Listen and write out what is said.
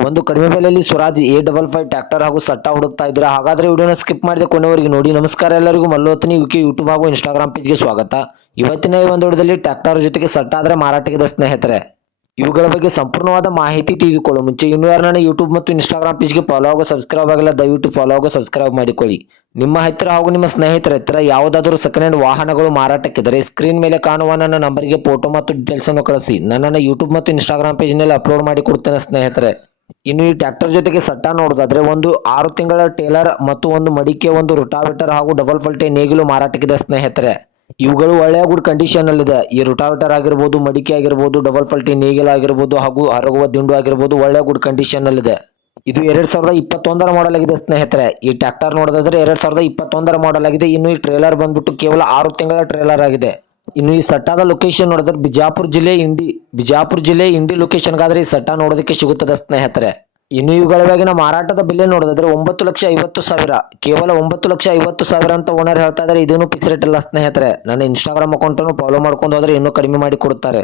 ಒಂದು ಕಡಿಮೆ ಬೆಲೆಯಲ್ಲಿ ಸ್ವರಾಜ್ A55 ಟ್ರ್ಯಾಕ್ಟರ್ ಹಾಗೂ ಸಟ್ಟ ಹುಡುಕ್ತಾ ಇದ್ದೀರಾ? ಹಾಗಾದ್ರೆ ವಿಡಿಯೋನ ಸ್ಕಿಪ್ ಮಾಡಿದೆ ಕೊನೆವರೆಗೆ ನೋಡಿ. ನಮಸ್ಕಾರ ಎಲ್ಲರಿಗೂ, ಮಲ್ಲೋತ್ನಿ ವಿಕಿ ಯೂಟ್ಯೂಬ್ ಹಾಗೂ ಇನ್ಸ್ಟಾಗ್ರಾಮ್ ಪೇಜ್ಗೆ ಸ್ವಾಗತ. ಇವತ್ತಿನ ಈ ಒಂದು ವಿಡಿಯೋದಲ್ಲಿ ಟ್ರ್ಯಾಕ್ಟರ್ ಜೊತೆಗೆ ಸಟ್ಟ ಆದ್ರೆ ಮಾರಾಟಕ್ಕಿದೆ ಸ್ನೇಹಿತರೆ. ಇವುಗಳ ಬಗ್ಗೆ ಸಂಪೂರ್ಣವಾದ ಮಾಹಿತಿ ತಿಳಿದುಕೊಳ್ಳೋ ಮುಂಚೆ ಇನ್ನೂ ಯಾರು ನನ್ನ ಯೂಟ್ಯೂಬ್ ಮತ್ತು ಇನ್ಸ್ಟಾಗ್ರಾಮ್ ಪೇಜ್ಗೆ ಫಾಲೋ ಆಗೋ ಸಬ್ಸ್ಕ್ರೈಬ್ ಆಗಿಲ್ಲ, ದಯವಿಟ್ಟು ಫಾಲೋ ಆಗೋ ಸಬ್ಸ್ಕ್ರೈಬ್ ಮಾಡಿಕೊಳ್ಳಿ. ನಿಮ್ಮ ಹತ್ತಿರ ಹಾಗೂ ನಿಮ್ಮ ಸ್ನೇಹಿತರ ಹತ್ತಿರ ಯಾವುದಾದರೂ ಸೆಕೆಂಡ್ ಹ್ಯಾಂಡ್ ವಾಹನಗಳು ಮಾರಾಟಕ್ಕಿದ್ದರೆ ಸ್ಕ್ರೀನ್ ಮೇಲೆ ಕಾಣುವ ನನ್ನ ನಂಬರ್ಗೆ ಫೋಟೋ ಮತ್ತು ಡೀಟೇಲ್ಸ್ ಅನ್ನು ಕಳಿಸಿ. ನನ್ನನ್ನು ಯೂಟ್ಯೂಬ್ ಮತ್ತು ಇನ್ಸ್ಟಾಗ್ರಾಮ್ ಪೇಜ್ನಲ್ಲಿ ಅಪ್ಲೋಡ್ ಮಾಡಿ ಕೊಡ್ತೇನೆ ಸ್ನೇಹಿತರೆ. ಇನ್ನು ಈ ಟ್ರ್ಯಾಕ್ಟರ್ ಜೊತೆಗೆ ಸಟ್ಟ ನೋಡೋದಾದ್ರೆ ಒಂದು 6 ತಿಂಗಳ ಟೇಲರ್ ಮತ್ತು ಒಂದು ಮಡಿಕೆ, ಒಂದು ರುಟಾವೇಟರ್ ಹಾಗೂ ಡಬಲ್ ಪಲ್ಟೆ ನೇಗಿಲು ಮಾರಾಟಕ್ಕಿದೆ ಸ್ನೇಹಿತರೆ. ಇವುಗಳು ಒಳ್ಳೆಯ ಗುಡ್ ಕಂಡೀಷನ್ ಅಲ್ಲಿದೆ. ಈ ರುಟಾವೇಟರ್ ಆಗಿರ್ಬೋದು, ಮಡಿಕೆ ಆಗಿರ್ಬೋದು, ಡಬಲ್ ಪಲ್ಟಿ ನೇಗಿಲು ಆಗಿರ್ಬೋದು ಹಾಗೂ ಹರಗುವ ದಿಂಡು ಆಗಿರ್ಬೋದು ಒಳ್ಳೆಯ ಗುಡ್ ಕಂಡೀಷನ್ ಅಲ್ಲಿದೆ. ಇದು 2021ರ ಮಾಡೆಲ್ ಆಗಿದೆ ಸ್ನೇಹಿತರೆ. ಈ ಟ್ರ್ಯಾಕ್ಟರ್ ನೋಡೋದಾದ್ರೆ 2021ರ ಮಾಡೆಲ್ ಆಗಿದೆ. ಇನ್ನು ಈ ಟ್ರೇಲರ್ ಬಂದ್ಬಿಟ್ಟು ಕೇವಲ 6 ತಿಂಗಳ ಟ್ರೇಲರ್ ಆಗಿದೆ. ಇನ್ನು ಈ ಸಟ್ಟಾದ ಲೊಕೇಶನ್ ನೋಡಿದ್ರೆ ಬಿಜಾಪುರ ಜಿಲ್ಲೆ ಇಂಡಿ ಲೊಕೇಶನ್ಗಾದ್ರೆ ಈ ಸಟ್ಟ ನೋಡೋದಕ್ಕೆ ಸಿಗುತ್ತದೆ ಸ್ನೇಹಿತರೆ. ಇನ್ನು ಇವುಗಳವಾಗಿನ ಮಾರಾಟದ ಬೆಲೆ ನೋಡೋದಾದ್ರೆ 9,50,000, ಕೇವಲ 9,50,000 ಅಂತ ಓನರ್ ಹೇಳ್ತಾ ಇದ್ದಾರೆ. ಇದೇನು ಫಿಕ್ಸ್ ರೇಟ್ ಅಲ್ಲ ಸ್ನೇಹಿತರೆ. ನನ್ನ ಇನ್ಸ್ಟಾಗ್ರಾಮ್ ಅಕೌಂಟ್ ಅನ್ನು ಫಾಲೋ ಮಾಡ್ಕೊಂಡು ಹೋದ್ರೆ ಇನ್ನೂ ಕಡಿಮೆ ಮಾಡಿ ಕೊಡುತ್ತಾರೆ.